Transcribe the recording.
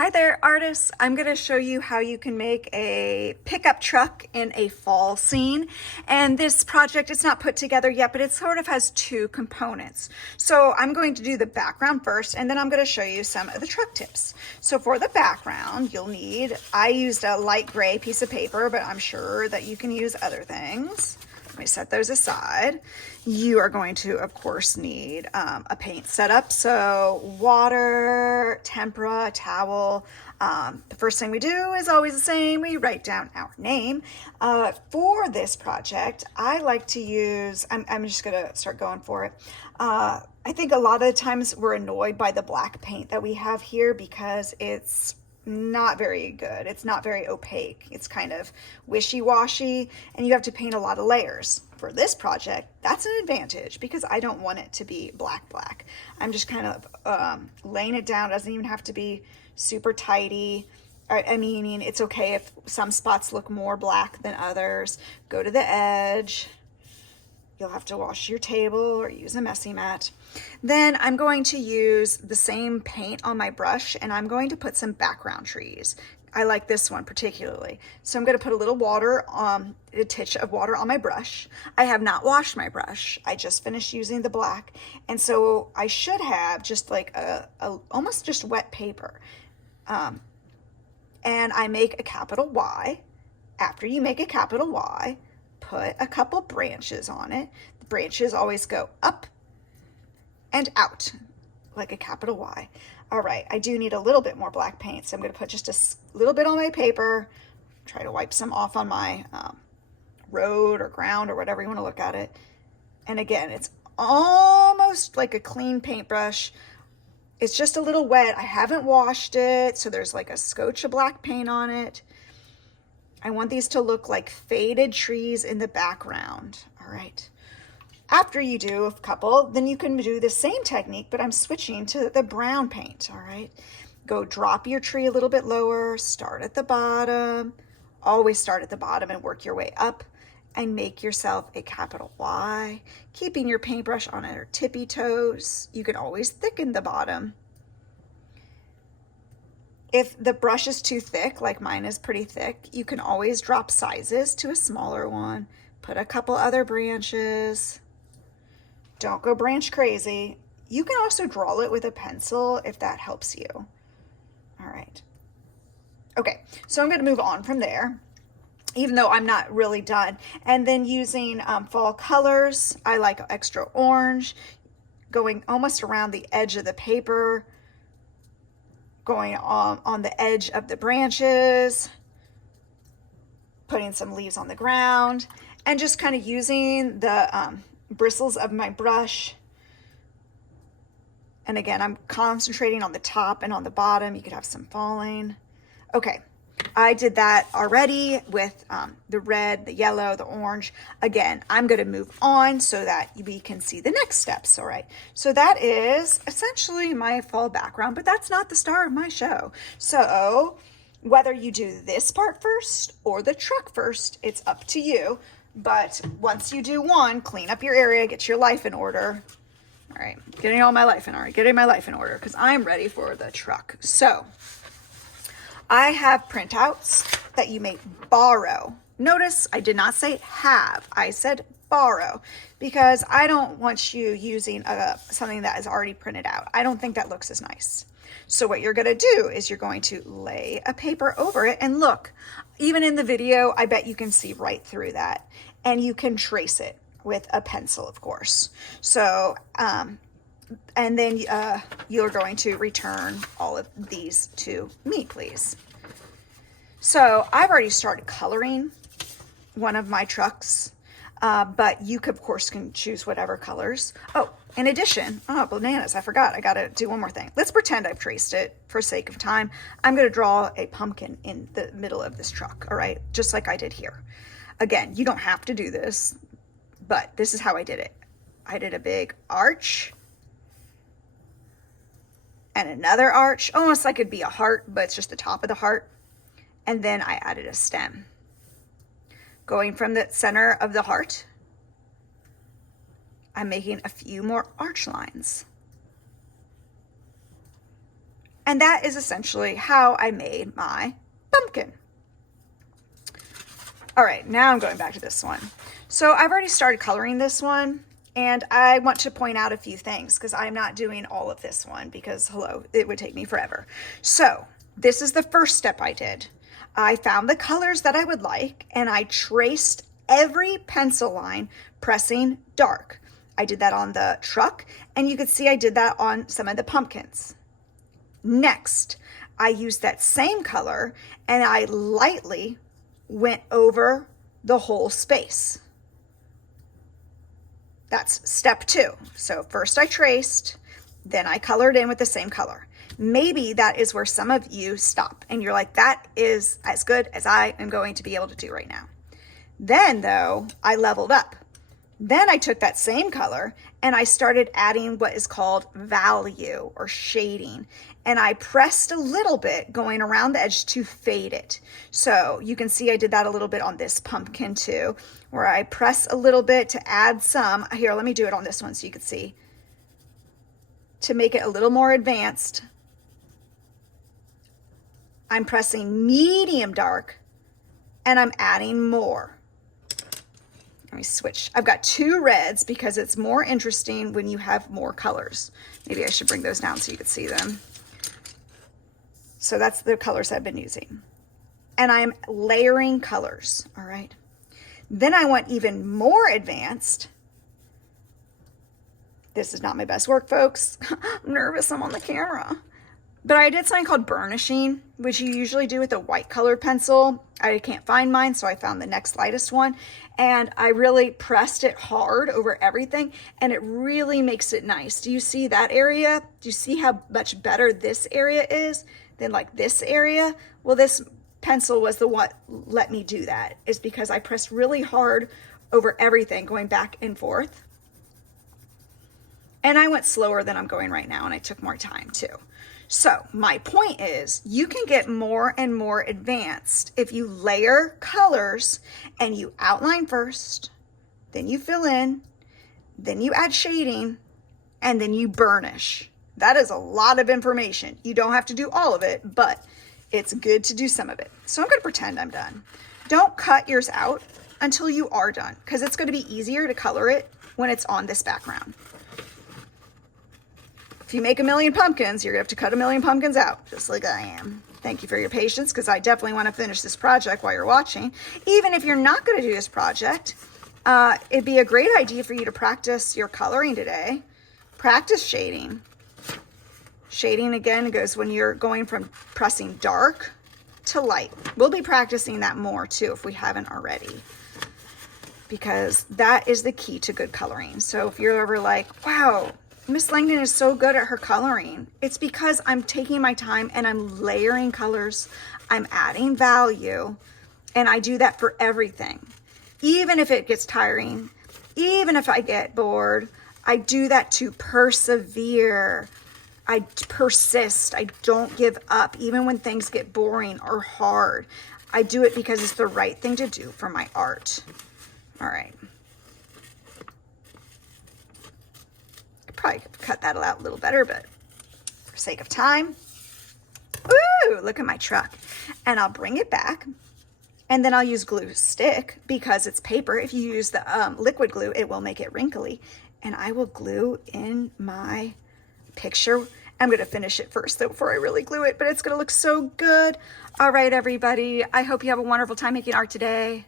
Hi there, artists. I'm going to show you how you can make a pickup truck in a fall scene. And this project, it's not put together yet, but it sort of has two components. So I'm going to do the background first, and then I'm going to show you some of the truck tips. So for the background, you'll need, I used a light gray piece of paper, but I'm sure that you can use other things. Let me set those aside. You are going to, of course, need a paint setup. So water, tempera, towel. The first thing we do is always the same. We write down our name. For this project, I like to use, I'm just going to start going for it. I think a lot of the times we're annoyed by the black paint that we have here because it's not very good. It's not very opaque. It's kind of wishy-washy, and you have to paint a lot of layers. For this project, that's an advantage because I don't want it to be black. I'm just kind of laying it down. It doesn't even have to be super tidy. I mean, it's okay if some spots look more black than others. Go to the edge. You'll have to wash your table or use a messy mat. Then I'm going to use the same paint on my brush, and I'm going to put some background trees. I like this one particularly. So I'm going to put a little water, a titch of water on my brush. I have not washed my brush. I just finished using the black. And so I should have just like almost just wet paper. And I make a capital Y. After you make a capital Y, put a couple branches on it. The branches always go up and out like a capital Y. All right, I do need a little bit more black paint, so I'm going to put just a little bit on my paper, try to wipe some off on my road or ground or whatever you want to look at it. And again, it's almost like a clean paintbrush. It's just a little wet. I haven't washed it, so there's like a scotch of black paint on it. I want these to look like faded trees in the background. All right. After you do a couple, then you can do the same technique, but I'm switching to the brown paint. All right. Go drop your tree a little bit lower, start at the bottom, always start at the bottom and work your way up and make yourself a capital Y, keeping your paintbrush on your tippy toes. You can always thicken the bottom. If the brush is too thick, like mine is pretty thick, you can always drop sizes to a smaller one. Put a couple other branches. Don't go branch crazy. You can also draw it with a pencil if that helps you. All right. Okay, so I'm going to move on from there, even though I'm not really done. And then using fall colors, I like extra orange, going almost around the edge of the paper, going on the edge of the branches, putting some leaves on the ground, and just kind of using the bristles of my brush. And again, I'm concentrating on the top and on the bottom. You could have some falling. Okay, I did that already with the red, the yellow, the orange. Again, I'm going to move on so that we can see the next steps. All right, so that is essentially my fall background, but that's not the star of my show. So whether you do this part first or the truck first, it's up to you. But once you do one, clean up your area, get your life in order. All right, getting my life in order because I'm ready for the truck. So I have printouts that you may borrow. Notice I did not say have, I said borrow, because I don't want you using something that is already printed out. I don't think that looks as nice. So what you're gonna do is you're going to lay a paper over it, and look, even in the video, I bet you can see right through that, and you can trace it with a pencil, of course. So, and then you're going to return all of these to me, please. So I've already started coloring one of my trucks, but you could, of course, can choose whatever colors. Oh, in addition, oh, bananas, I forgot. I got to do one more thing. Let's pretend I've traced it for sake of time. I'm going to draw a pumpkin in the middle of this truck, all right? Just like I did here. Again, you don't have to do this, but this is how I did it. I did a big arch and another arch, almost like it'd be a heart, but it's just the top of the heart. And then I added a stem. Going from the center of the heart, I'm making a few more arch lines. And that is essentially how I made my pumpkin. All right, now I'm going back to this one. So I've already started coloring this one, and I want to point out a few things because I'm not doing all of this one because, hello, it would take me forever. So this is the first step I did. I found the colors that I would like, and I traced every pencil line pressing dark. I did that on the truck, and you could see I did that on some of the pumpkins. Next, I used that same color, and I lightly went over the whole space. That's step 2. So first I traced, then I colored in with the same color. Maybe that is where some of you stop and you're like, that is as good as I am going to be able to do right now. Then though, I leveled up. Then I took that same color and I started adding what is called value or shading. And I pressed a little bit going around the edge to fade it. So you can see I did that a little bit on this pumpkin too, where I press a little bit to add some. Here, let me do it on this one so you can see. To make it a little more advanced, I'm pressing medium dark and I'm adding more. Let me switch. I've got 2 reds because it's more interesting when you have more colors. Maybe I should bring those down so you can see them. So that's the colors I've been using. And I'm layering colors, all right? Then I went even more advanced. This is not my best work, folks. I'm nervous, I'm on the camera. But I did something called burnishing, which you usually do with a white colored pencil. I can't find mine, so I found the next lightest one. And I really pressed it hard over everything, and it really makes it nice. Do you see that area? Do you see how much better this area is than like this area? Well, this pencil was the what let me do that, is because I pressed really hard over everything, going back and forth. And I went slower than I'm going right now, and I took more time too. So my point is, you can get more and more advanced if you layer colors and you outline first, then you fill in, then you add shading, and then you burnish. That is a lot of information. You don't have to do all of it, but it's good to do some of it. So I'm going to pretend I'm done. Don't cut yours out until you are done, because it's going to be easier to color it when it's on this background. If you make 1,000,000 pumpkins, you're gonna have to cut 1,000,000 pumpkins out, just like I am. Thank you for your patience, because I definitely want to finish this project while you're watching. Even if you're not going to do this project, it'd be a great idea for you to practice your coloring today. Practice shading. Shading, again, goes when you're going from pressing dark to light. We'll be practicing that more too if we haven't already, because that is the key to good coloring. So if you're ever like, wow, Miss Langdon is so good at her coloring, it's because I'm taking my time and I'm layering colors, I'm adding value, and I do that for everything. Even if it gets tiring, even if I get bored, I do that to persevere. I persist. I don't give up, even when things get boring or hard. I do it because it's the right thing to do for my art. All right. Probably cut that out a little better, but for sake of time. Ooh, look at my truck. And I'll bring it back, and then I'll use glue stick because it's paper. If you use the liquid glue, it will make it wrinkly. And I will glue in my picture. I'm going to finish it first though before I really glue it, but it's going to look so good. All right, everybody. I hope you have a wonderful time making art today.